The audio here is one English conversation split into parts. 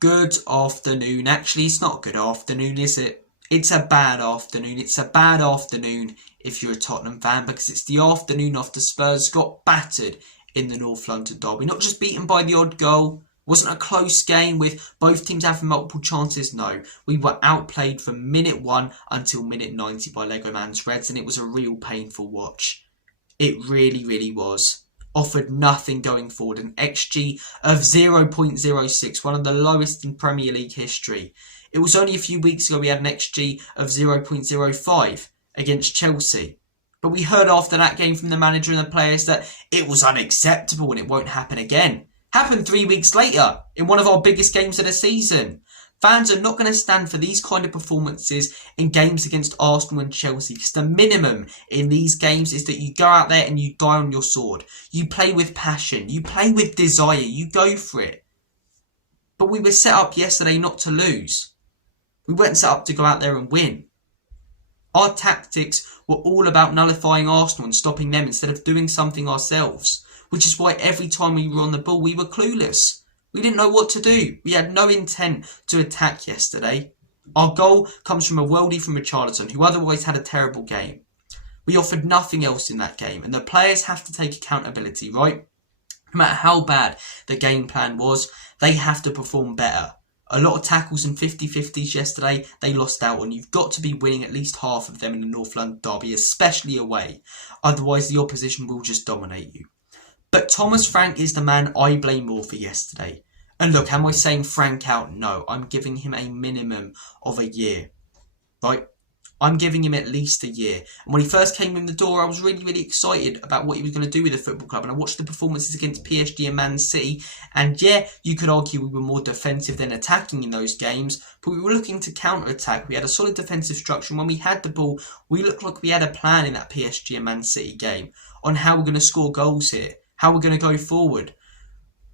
Good afternoon. Actually, it's not good afternoon, is it? It's a bad afternoon. It's a bad afternoon if you're a Tottenham fan, because it's the afternoon after Spurs got battered in the North London derby. Not just beaten by the odd goal. Wasn't a close game with both teams having multiple chances. No, we were outplayed from minute 1 until minute 90 by Lego Man's Reds, and it was a real painful watch. It really, really was. Offered nothing going forward. An XG of 0.06, one of the lowest in Premier League history. It was only a few weeks ago we had an XG of 0.05 against Chelsea. But we heard after that game from the manager and the players that it was unacceptable and it won't happen again. Happened 3 weeks later in one of our biggest games of the season. Fans are not going to stand for these kind of performances in games against Arsenal and Chelsea, because the minimum in these games is that you go out there and you die on your sword. You play with passion. You play with desire. You go for it. But we were set up yesterday not to lose. We weren't set up to go out there and win. Our tactics were all about nullifying Arsenal and stopping them instead of doing something ourselves, which is why every time we were on the ball, we were clueless. We didn't know what to do. We had no intent to attack yesterday. Our goal comes from a worldie from Richarlison, who otherwise had a terrible game. We offered nothing else in that game, and the players have to take accountability, right? No matter how bad the game plan was, they have to perform better. A lot of tackles and 50-50s yesterday, they lost out on. You've got to be winning at least half of them in the North London derby, especially away. Otherwise, the opposition will just dominate you. But Thomas Frank is the man I blame more for yesterday. And look, am I saying Frank out? No, I'm giving him a minimum of a year. Right? I'm giving him at least a year. And when he first came in the door, I was really, really excited about what he was going to do with the football club. And I watched the performances against PSG and Man City. And yeah, you could argue we were more defensive than attacking in those games. But we were looking to counter-attack. We had a solid defensive structure. And when we had the ball, we looked like we had a plan in that PSG and Man City game on how we're going to score goals here, how we're going to go forward.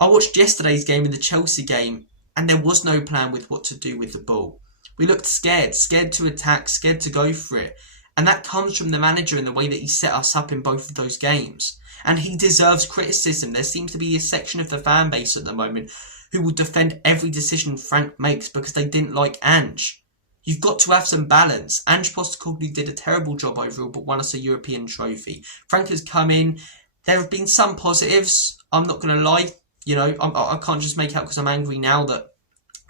I watched yesterday's game and the Chelsea game, and there was no plan with what to do with the ball. We looked scared to attack, scared to go for it. And that comes from the manager and the way that he set us up in both of those games. And he deserves criticism. There seems to be a section of the fan base at the moment who will defend every decision Frank makes because they didn't like Ange. You've got to have some balance. Ange Postecoglou did a terrible job overall, but won us a European trophy. Frank has come in. There have been some positives. I'm not going to lie. You know, I can't just make out because I'm angry now that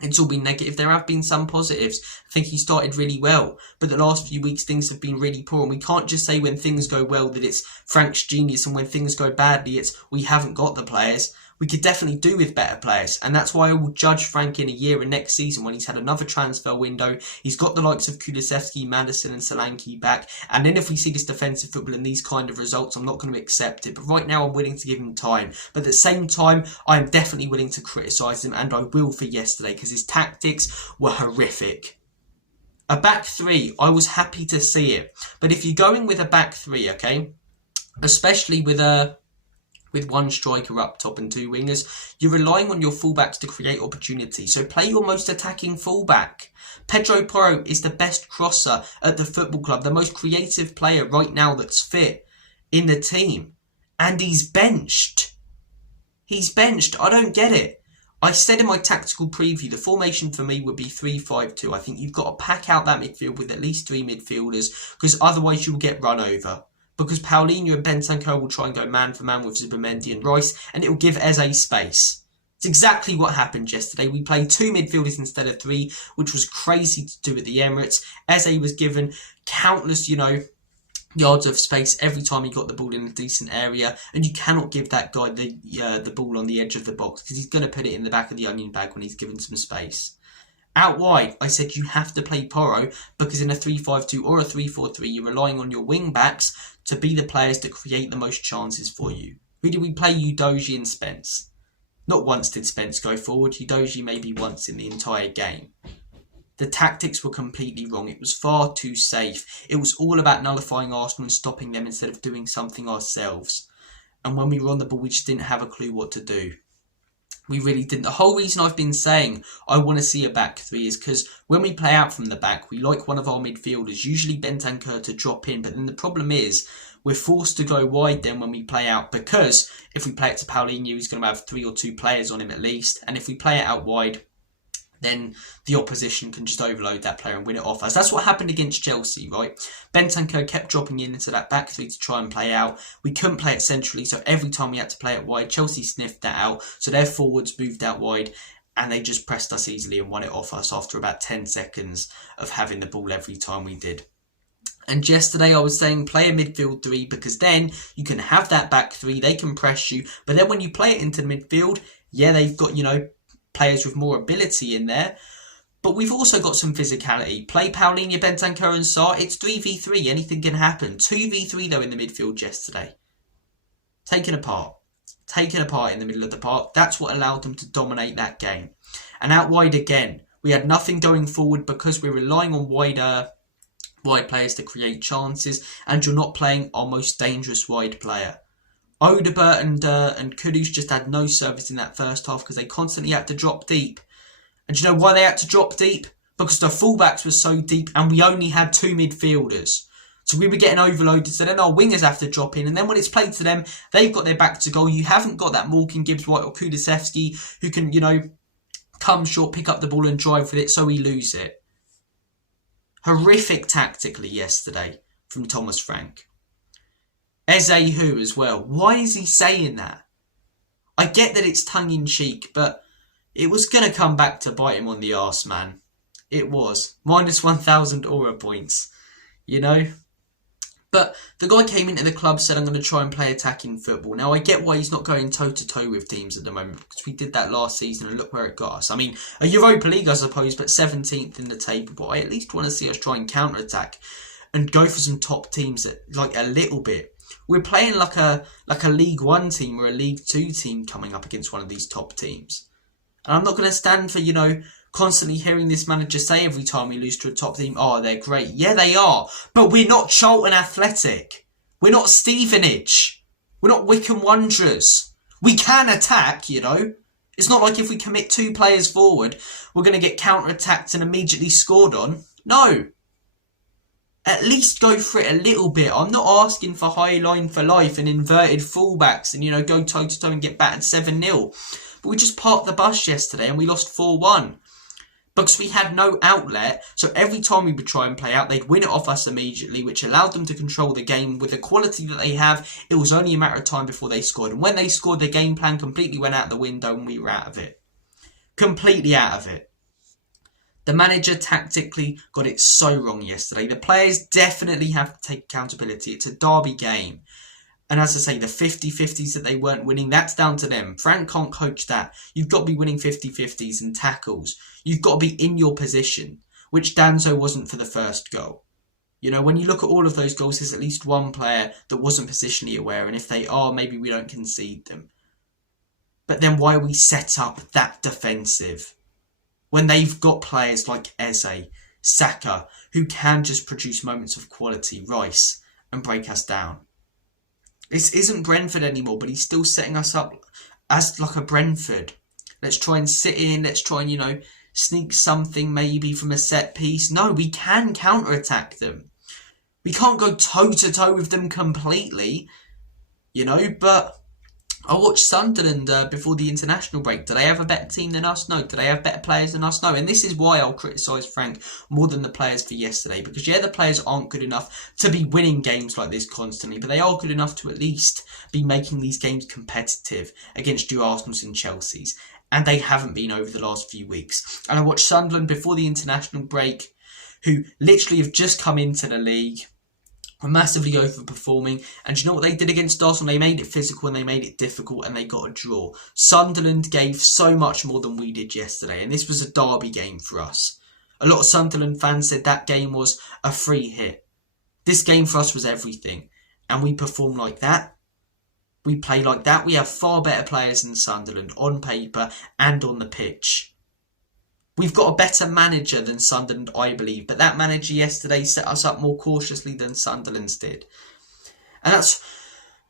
it's all been negative. There have been some positives. I think he started really well. But the last few weeks, things have been really poor. And we can't just say when things go well that it's Frank's genius. And when things go badly, it's we haven't got the players. We could definitely do with better players. And that's why I will judge Frank in a year and next season when he's had another transfer window. He's got the likes of Kulusevski, Madison and Solanke back. And then if we see this defensive football and these kind of results, I'm not going to accept it. But right now I'm willing to give him time. But at the same time, I am definitely willing to criticise him. And I will for yesterday because his tactics were horrific. A back three, I was happy to see it. But if you're going with a back three, okay, especially with one striker up top and two wingers, you're relying on your fullbacks to create opportunity. So play your most attacking fullback. Pedro Porro is the best crosser at the football club, the most creative player right now that's fit in the team. And he's benched. He's benched. I don't get it. I said in my tactical preview, the formation for me would be 3-5-2. I think you've got to pack out that midfield with at least 3 midfielders, because otherwise you'll get run over. Because Paulinho and Bentancur will try and go man for man with Zubimendi and Rice, and it will give Eze space. It's exactly what happened yesterday. We played 2 midfielders instead of 3, which was crazy to do at the Emirates. Eze was given countless, yards of space every time he got the ball in a decent area, and you cannot give that guy the ball on the edge of the box because he's going to put it in the back of the onion bag when he's given some space. Out wide, I said you have to play Porro because in a 3-5-2 or a 3-4-3, you're relying on your wing backs to be the players that create the most chances for you. Who did we play? Udogie and Spence. Not once did Spence go forward. Udogie maybe once in the entire game. The tactics were completely wrong. It was far too safe. It was all about nullifying Arsenal and stopping them instead of doing something ourselves. And when we were on the ball, we just didn't have a clue what to do. We really didn't. The whole reason I've been saying I want to see a back three is because when we play out from the back, we like one of our midfielders, usually Bentancur, to drop in. But then the problem is we're forced to go wide then when we play out, because if we play it to Paulinho, he's going to have 3 or 2 players on him at least. And if we play it out wide, then the opposition can just overload that player and win it off us. That's what happened against Chelsea, right? Bentancur kept dropping into that back three to try and play out. We couldn't play it centrally, so every time we had to play it wide, Chelsea sniffed that out. So their forwards moved out wide, and they just pressed us easily and won it off us after about 10 seconds of having the ball every time we did. And yesterday I was saying play a midfield three, because then you can have that back three, they can press you, but then when you play it into the midfield, yeah, they've got, players with more ability in there, but we've also got some physicality. Play Paulinho, Bentancur and Sarr, it's 3v3, anything can happen. 2v3 though in the midfield yesterday. Taken apart in the middle of the park. That's what allowed them to dominate that game. And out wide again, we had nothing going forward because we're relying on wide players to create chances, and you're not playing our most dangerous wide player. Odegaard and Kudus just had no service in that first half because they constantly had to drop deep. And you know why they had to drop deep? Because the fullbacks were so deep and we only had two midfielders. So we were getting overloaded, so then our wingers have to drop in, and then when it's played to them, they've got their back to goal. You haven't got that Morgan, Gibbs, White or Kulusevski who can, come short, pick up the ball and drive with it, so we lose it. Horrific tactically yesterday from Thomas Frank. Ezehu as well. Why is he saying that? I get that it's tongue-in-cheek, but it was going to come back to bite him on the arse, man. It was. Minus 1,000 aura points. But the guy came into the club, said, I'm going to try and play attacking football. Now, I get why he's not going toe-to-toe with teams at the moment, because we did that last season and look where it got us. I mean, a Europa League, I suppose, but 17th in the table. But I at least want to see us try and counter-attack and go for some top teams, like a little bit. We're playing like a League 1 team or a League 2 team coming up against one of these top teams. And I'm not going to stand for, constantly hearing this manager say every time we lose to a top team, oh, they're great. Yeah, they are. But we're not Charlton Athletic. We're not Stevenage. We're not Wycombe Wanderers. We can attack, It's not like if we commit two players forward, we're going to get counter-attacked and immediately scored on. No. At least go for it a little bit. I'm not asking for high line for life and inverted fullbacks and, go toe-to-toe and get battered 7-0. But we just parked the bus yesterday and we lost 4-1. Because we had no outlet, so every time we would try and play out, they'd win it off us immediately, which allowed them to control the game. With the quality that they have, it was only a matter of time before they scored. And when they scored, their game plan completely went out the window and we were out of it. Completely out of it. The manager tactically got it so wrong yesterday. The players definitely have to take accountability. It's a derby game. And as I say, the 50-50s that they weren't winning, that's down to them. Frank can't coach that. You've got to be winning 50-50s and tackles. You've got to be in your position, which Danzo wasn't for the first goal. When you look at all of those goals, there's at least one player that wasn't positionally aware. And if they are, maybe we don't concede them. But then why are we set up that defensive? When they've got players like Eze, Saka, who can just produce moments of quality, Rice, and break us down. This isn't Brentford anymore, but he's still setting us up as like a Brentford. Let's try and sit in, let's try and, sneak something maybe from a set piece. No, we can counter-attack them. We can't go toe-to-toe with them completely, but I watched Sunderland before the international break. Do they have a better team than us? No. Do they have better players than us? No. And this is why I'll criticise Frank more than the players for yesterday. Because, yeah, the players aren't good enough to be winning games like this constantly. But they are good enough to at least be making these games competitive against your Arsenals and Chelseas. And they haven't been over the last few weeks. And I watched Sunderland before the international break, who literally have just come into the league, were massively overperforming, and you know what they did against Arsenal? They made it physical and they made it difficult and they got a draw. Sunderland gave so much more than we did yesterday, and this was a derby game for us. A lot of Sunderland fans said that game was a free hit. This game for us was everything, and we perform like that. We play like that. We have far better players than Sunderland on paper and on the pitch. We've got a better manager than Sunderland, I believe. But that manager yesterday set us up more cautiously than Sunderland's did. And that's...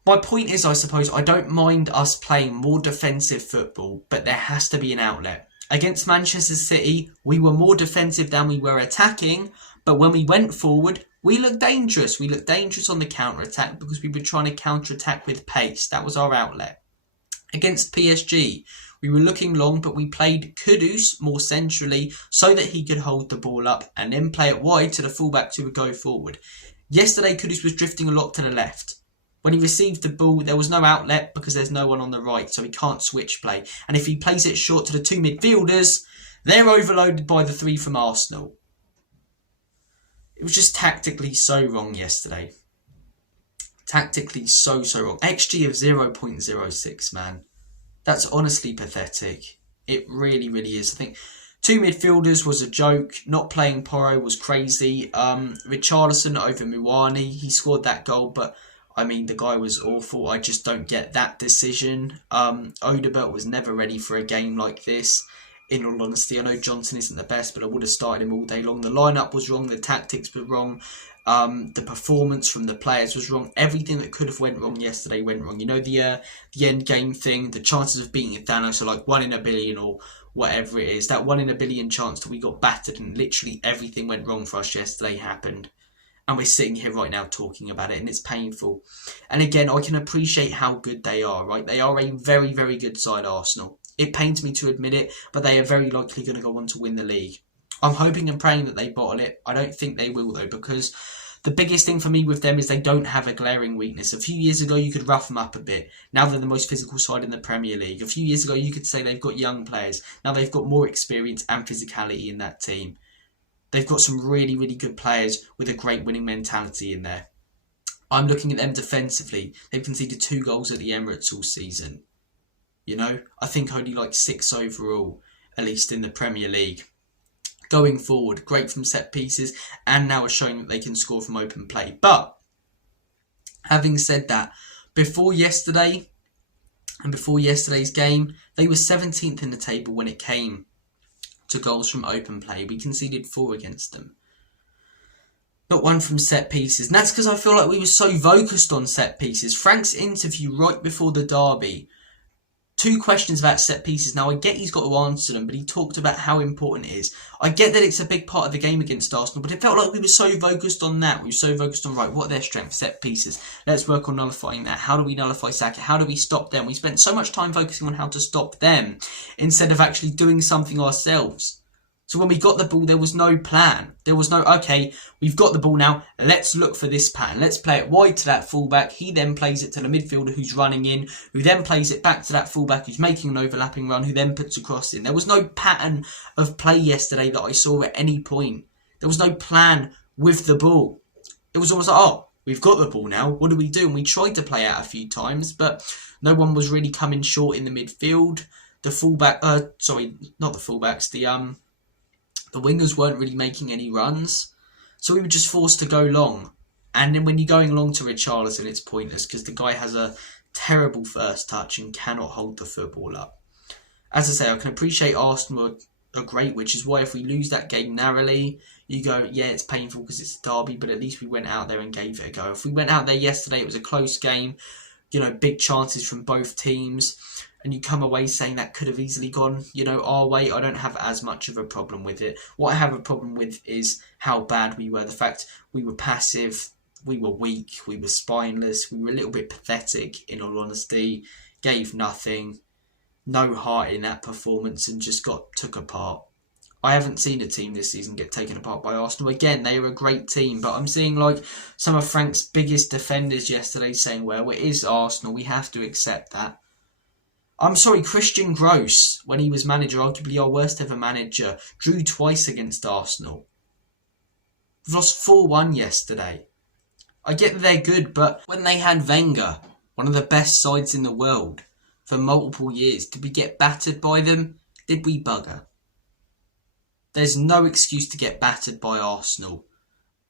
My point is, I suppose, I don't mind us playing more defensive football, but there has to be an outlet. Against Manchester City, we were more defensive than we were attacking. But when we went forward, we looked dangerous. We looked dangerous on the counter-attack because we were trying to counter-attack with pace. That was our outlet. Against PSG, We were looking long, but we played Kudus more centrally so that he could hold the ball up and then play it wide to the fullbacks who would go forward. Yesterday, Kudus was drifting a lot to the left. When he received the ball, there was no outlet because there's no one on the right, so he can't switch play. And if he plays it short to the two midfielders, they're overloaded by the three from Arsenal. It was just tactically so wrong yesterday. Tactically so wrong. XG of 0.06, man. That's honestly pathetic. It really is. I think two midfielders was a joke. Not playing Porro was crazy. Richarlison over Muani. He scored that goal, but I mean, the guy was awful. I just don't get that decision. Odebert was never ready for a game like this. In all honesty, I know Johnson isn't the best, but I would have started him all day long. The lineup was wrong. The tactics were wrong. The performance from the players was wrong. Everything that could have went wrong yesterday went wrong. You know, the end game thing, the chances of beating Thanos are like 1 in a billion or whatever it is. That 1 in a billion chance that we got battered and literally everything went wrong for us yesterday happened. And we're sitting here right now talking about it, and it's painful. And again, I can appreciate how good they are, right? They are a very good side, Arsenal. It pains me to admit it, but they are very likely going to go on to win the league. I'm hoping and praying that they bottle it. I don't think they will, though, because the biggest thing for me with them is they don't have a glaring weakness. A few years ago, you could rough them up a bit. Now they're the most physical side in the Premier League. A few years ago, you could say they've got young players. Now they've got more experience and physicality in that team. They've got some really good players with a great winning mentality in there. I'm looking at them defensively. They've conceded 2 goals at the Emirates all season. You know, I think only like 6 overall, at least in the Premier League. Going forward, great from set pieces, and now are showing that they can score from open play. But, having said that, before yesterday, and before yesterday's game, they were 17th in the table when it came to goals from open play. We conceded 4 against them. Not 1 from set pieces. And that's because I feel like we were so focused on set pieces. Frank's interview right before the derby, 2 questions about set pieces. Now, I get he's got to answer them, but he talked about how important it is. I get that it's a big part of the game against Arsenal, but it felt like we were so focused on that. We were so focused on, right, what are their strengths? Set pieces. Let's work on nullifying that. How do we nullify Saka? How do we stop them? We spent so much time focusing on how to stop them instead of actually doing something ourselves. So when we got the ball, there was no plan. There was no, okay, we've got the ball now, let's look for this pattern. Let's play it wide to that fullback. He then plays it to the midfielder who's running in, who then plays it back to that fullback who's making an overlapping run, who then puts a cross in. There was no pattern of play yesterday that I saw at any point. There was no plan with the ball. It was almost like, oh, we've got the ball now, what do we do? And we tried to play out a few times, but no one was really coming short in the midfield. The fullback, sorry, not the fullbacks, the wingers weren't really making any runs, so we were just forced to go long. And then when you're going long to Richarlison, it's pointless because the guy has a terrible first touch and cannot hold the football up. As I say, I can appreciate Arsenal are great, which is why if we lose that game narrowly, you go, yeah, it's painful because it's a derby, but at least we went out there and gave it a go. If we went out there yesterday, it was a close game, you know, big chances from both teams, and you come away saying that could have easily gone, you know, our way, I don't have as much of a problem with it. What I have a problem with is how bad we were. The fact we were passive, we were weak, we were spineless, we were a little bit pathetic, in all honesty, gave nothing, no heart in that performance, and just took apart. I haven't seen a team this season get taken apart by Arsenal. Again, they are a great team, but I'm seeing like some of Frank's biggest defenders yesterday saying, well, it is Arsenal, we have to accept that. I'm sorry, Christian Gross, when he was manager, arguably our worst ever manager, drew twice against Arsenal. We've lost 4-1 yesterday. I get that they're good, but when they had Wenger, one of the best sides in the world, for multiple years, did we get battered by them? Did we bugger? There's no excuse to get battered by Arsenal.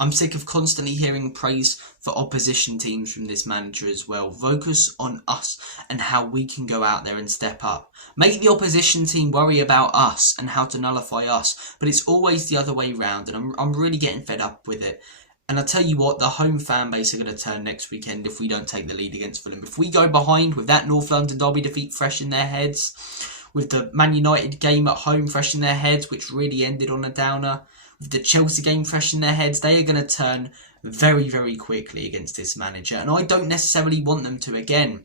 I'm sick of constantly hearing praise for opposition teams from this manager as well. Focus on us and how we can go out there and step up. Make the opposition team worry about us and how to nullify us. But it's always the other way round, and I'm really getting fed up with it. And I tell you what, the home fan base are going to turn next weekend if we don't take the lead against Fulham. If we go behind with that North London derby defeat fresh in their heads, with the Man United game at home fresh in their heads, which really ended on a downer, with the Chelsea game fresh in their heads, they are going to turn very quickly against this manager. And I don't necessarily want them to again.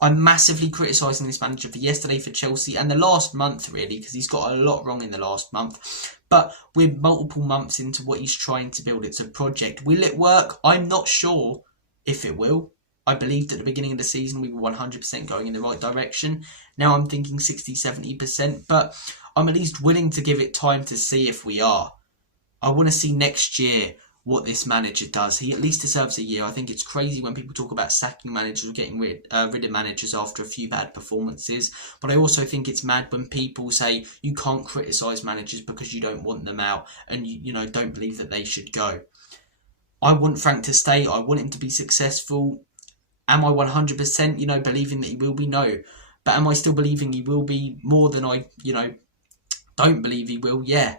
I'm massively criticising this manager for yesterday, for Chelsea, and the last month, really, because he's got a lot wrong in the last month. But we're multiple months into what he's trying to build. It's a project. Will it work? I'm not sure if it will. I believed at the beginning of the season we were 100% going in the right direction. Now I'm thinking 60-70%, but I'm at least willing to give it time to see if we are. I want to see next year what this manager does. He at least deserves a year. I think it's crazy when people talk about sacking managers or getting rid of managers after a few bad performances. But I also think it's mad when people say you can't criticise managers because you don't want them out and you don't believe that they should go. I want Frank to stay. I want him to be successful. Am I 100% believing that he will be? No. But am I still believing he will be more than I don't believe he will? Yeah.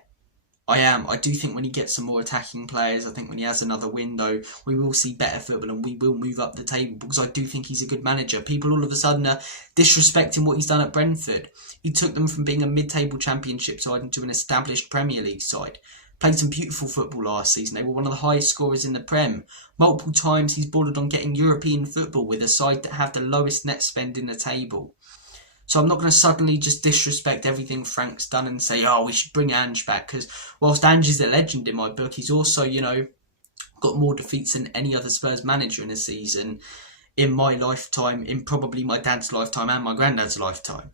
I am. I do think when he gets some more attacking players, I think when he has another window, we will see better football and we will move up the table because I do think he's a good manager. People all of a sudden are disrespecting what he's done at Brentford. He took them from being a mid-table championship side into an established Premier League side. Played some beautiful football last season. They were one of the highest scorers in the Prem. Multiple times he's bordered on getting European football with a side that have the lowest net spend in the table. So I'm not going to suddenly just disrespect everything Frank's done and say, oh, we should bring Ange back. Because whilst Ange is a legend in my book, he's also, got more defeats than any other Spurs manager in a season in my lifetime, in probably my dad's lifetime and my granddad's lifetime.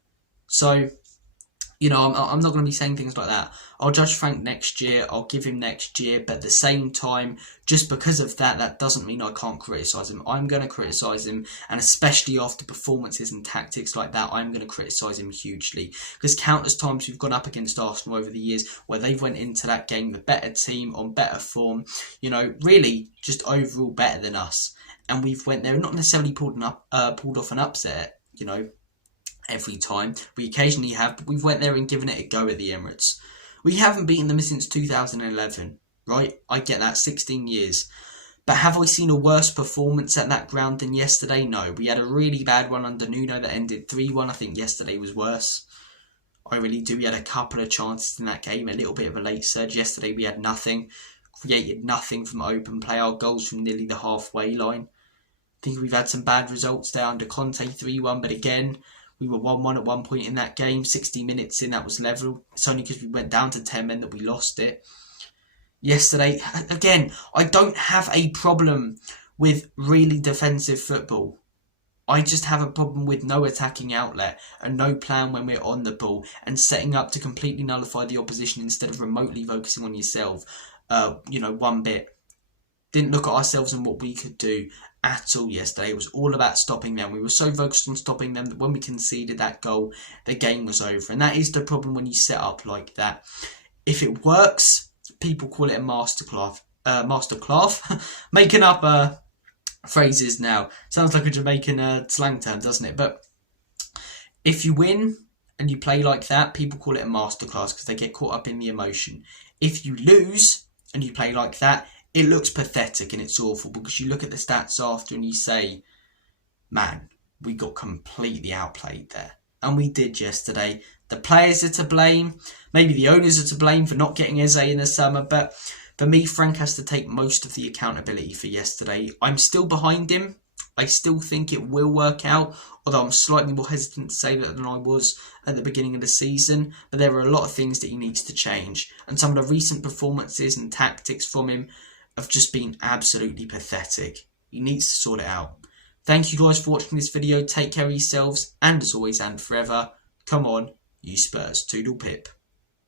So, I'm not going to be saying things like that. I'll judge Frank next year. I'll give him next year. But at the same time, just because of that, that doesn't mean I can't criticise him. I'm going to criticise him. And especially after performances and tactics like that, I'm going to criticise him hugely. Because countless times we've gone up against Arsenal over the years where they've went into that game the better team, on better form. Really just overall better than us. And we've went there and not necessarily pulled off an upset, every time. We occasionally have, but we've went there and given it a go at the Emirates. We haven't beaten them since 2011, right? I get that, 16 years. But have I seen a worse performance at that ground than yesterday? No. We had a really bad one under Nuno that ended 3-1. I think yesterday was worse. I really do. We had a couple of chances in that game, a little bit of a late surge. Yesterday we had nothing, created nothing from open play. Our goals from nearly the halfway line. I think we've had some bad results there under Conte, 3-1, but again, we were 1-1 at one point in that game. 60 minutes in, that was level. It's only because we went down to 10 men that we lost it. Yesterday, again, I don't have a problem with really defensive football. I just have a problem with no attacking outlet and no plan when we're on the ball and setting up to completely nullify the opposition instead of remotely focusing on yourself. One bit. Didn't look at ourselves and what we could do at all yesterday. It was all about stopping them. We were so focused on stopping them that when we conceded that goal, the game was over. And that is the problem when you set up like that. If it works, people call it a masterclass. Making up phrases now. Sounds like a Jamaican slang term, doesn't it? But if you win and you play like that, people call it a masterclass because they get caught up in the emotion. If you lose and you play like that, it looks pathetic and it's awful because you look at the stats after and you say, man, we got completely outplayed there. And we did yesterday. The players are to blame. Maybe the owners are to blame for not getting Eze in the summer. But for me, Frank has to take most of the accountability for yesterday. I'm still behind him. I still think it will work out, although I'm slightly more hesitant to say that than I was at the beginning of the season. But there are a lot of things that he needs to change. And some of the recent performances and tactics from him have just been absolutely pathetic. He needs to sort it out. Thank you guys for watching this video. Take care of yourselves, and as always and forever, come on, you Spurs. Toodle pip.